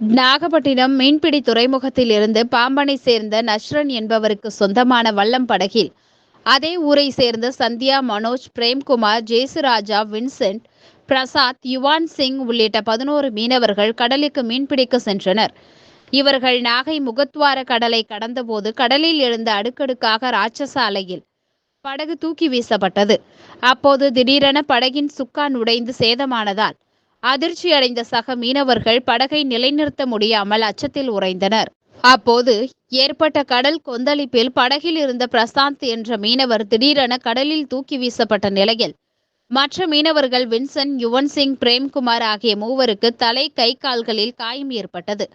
நாகப்பட்டினம் மீன்பிடி துறைமுகத்தில் இருந்து பாம்பனை சேர்ந்த நஸ்ரன் என்பவருக்கு சொந்தமான வல்லம் படகில் அதே ஊரை சேர்ந்த சந்தியா, மனோஜ், பிரேம்குமார், ஜேசுராஜா, வின்சென்ட், பிரசாத், யுவான் சிங் உள்ளிட்ட 11 மீனவர்கள் கடலுக்கு மீன்பிடிக்க சென்றனர். இவர்கள் நாகை முகத்வார கடலை கடந்தபோது கடலில் எழுந்த அடுக்கடுக்காக ராட்சச அலையில் படகு தூக்கி வீசப்பட்டது. அப்போது திடீரென படகின் சுக்கான் உடைந்து சேதமானதால் அதிர்ச்சி அடைந்த சக மீனவர்கள் படகை நிலைநிறுத்த முடியாமல் அச்சத்தில் உறைந்தனர். அப்போது ஏற்பட்ட கடல் கொந்தளிப்பில் படகில் இருந்த பிரசாந்த் என்ற மீனவர் திடீரென கடலில் தூக்கி வீசப்பட்ட நிலையில் மற்ற மீனவர்கள் வின்சென்ட், யுவன் சிங், பிரேம்குமார் ஆகிய மூவருக்கு தலை, கை, கால்களில் காயம் ஏற்பட்டது.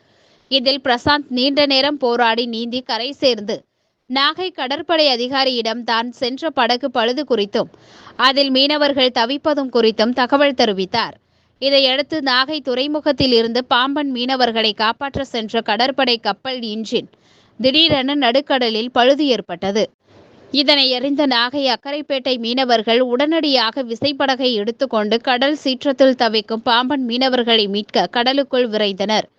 இதில் பிரசாந்த் நீண்ட நேரம் போராடி நீந்தி கரை சேர்ந்து நாகை கடற்படை அதிகாரியிடம் தான் சென்ற படகு பழுது குறித்தும் அதில் மீனவர்கள் தவிப்பதும் குறித்தும் தகவல் தெரிவித்தார். இதையடுத்து நாகை துறைமுகத்தில் இருந்து பாம்பன் மீனவர்களை காப்பாற்ற சென்ற கடற்படை கப்பல் இன்ஜின் திடீரென நடுக்கடலில் பழுது ஏற்பட்டது. இதனை அறிந்த நாகை அக்கரைப்பேட்டை மீனவர்கள் உடனடியாக விசைப்படகை எடுத்துக்கொண்டு கடல் சீற்றத்தில் தவிக்கும் பாம்பன் மீனவர்களை மீட்க கடலுக்குள் விரைந்தனர்.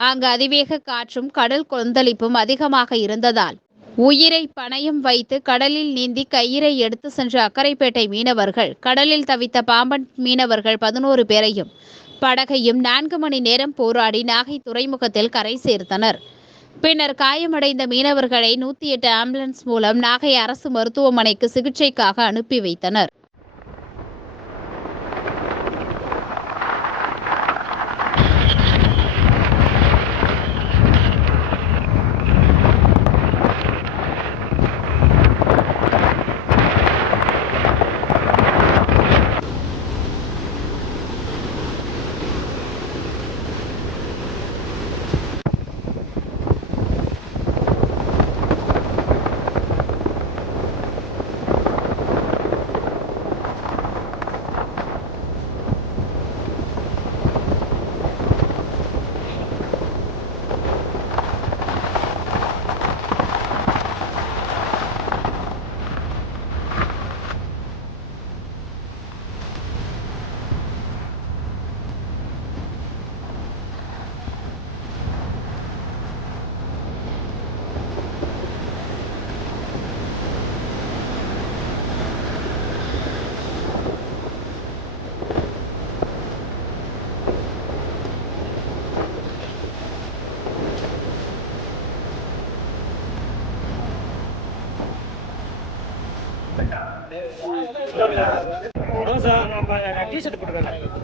அங்கு அதிவேக காற்றும் கடல் கொந்தளிப்பும் அதிகமாக இருந்ததால் உயிரை பணயம் வைத்து கடலில் நீந்தி கயிறை எடுத்து சென்ற அக்கரைப்பேட்டை மீனவர்கள் கடலில் தவித்த பாம்பன் மீனவர்கள் 11 பேரையும் படகையும் 4 மணி நேரம் போராடி நாகை துறைமுகத்தில் கரை சேர்த்தனர். பின்னர் காயமடைந்த மீனவர்களை 108 ஆம்புலன்ஸ் மூலம் நாகை அரசு மருத்துவமனைக்கு சிகிச்சைக்காக அனுப்பி வைத்தனர்.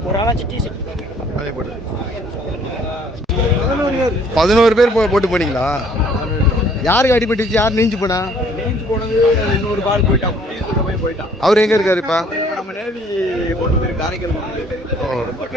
ஒரு ஆளாச்சு டிஷர்ட் அதே போட்டு 11 பேர் போட்டு போனீங்களா? யாருக்கு அடிபட்டுச்சு? யார் நீஞ்சு போனா? நீஞ்சு போனது இன்னொரு பால் போயிட்டான். அவர் எங்க இருக்காரு இப்ப? நம்ம நேவி கொண்டு போய் காரைக்கால் ரொம்ப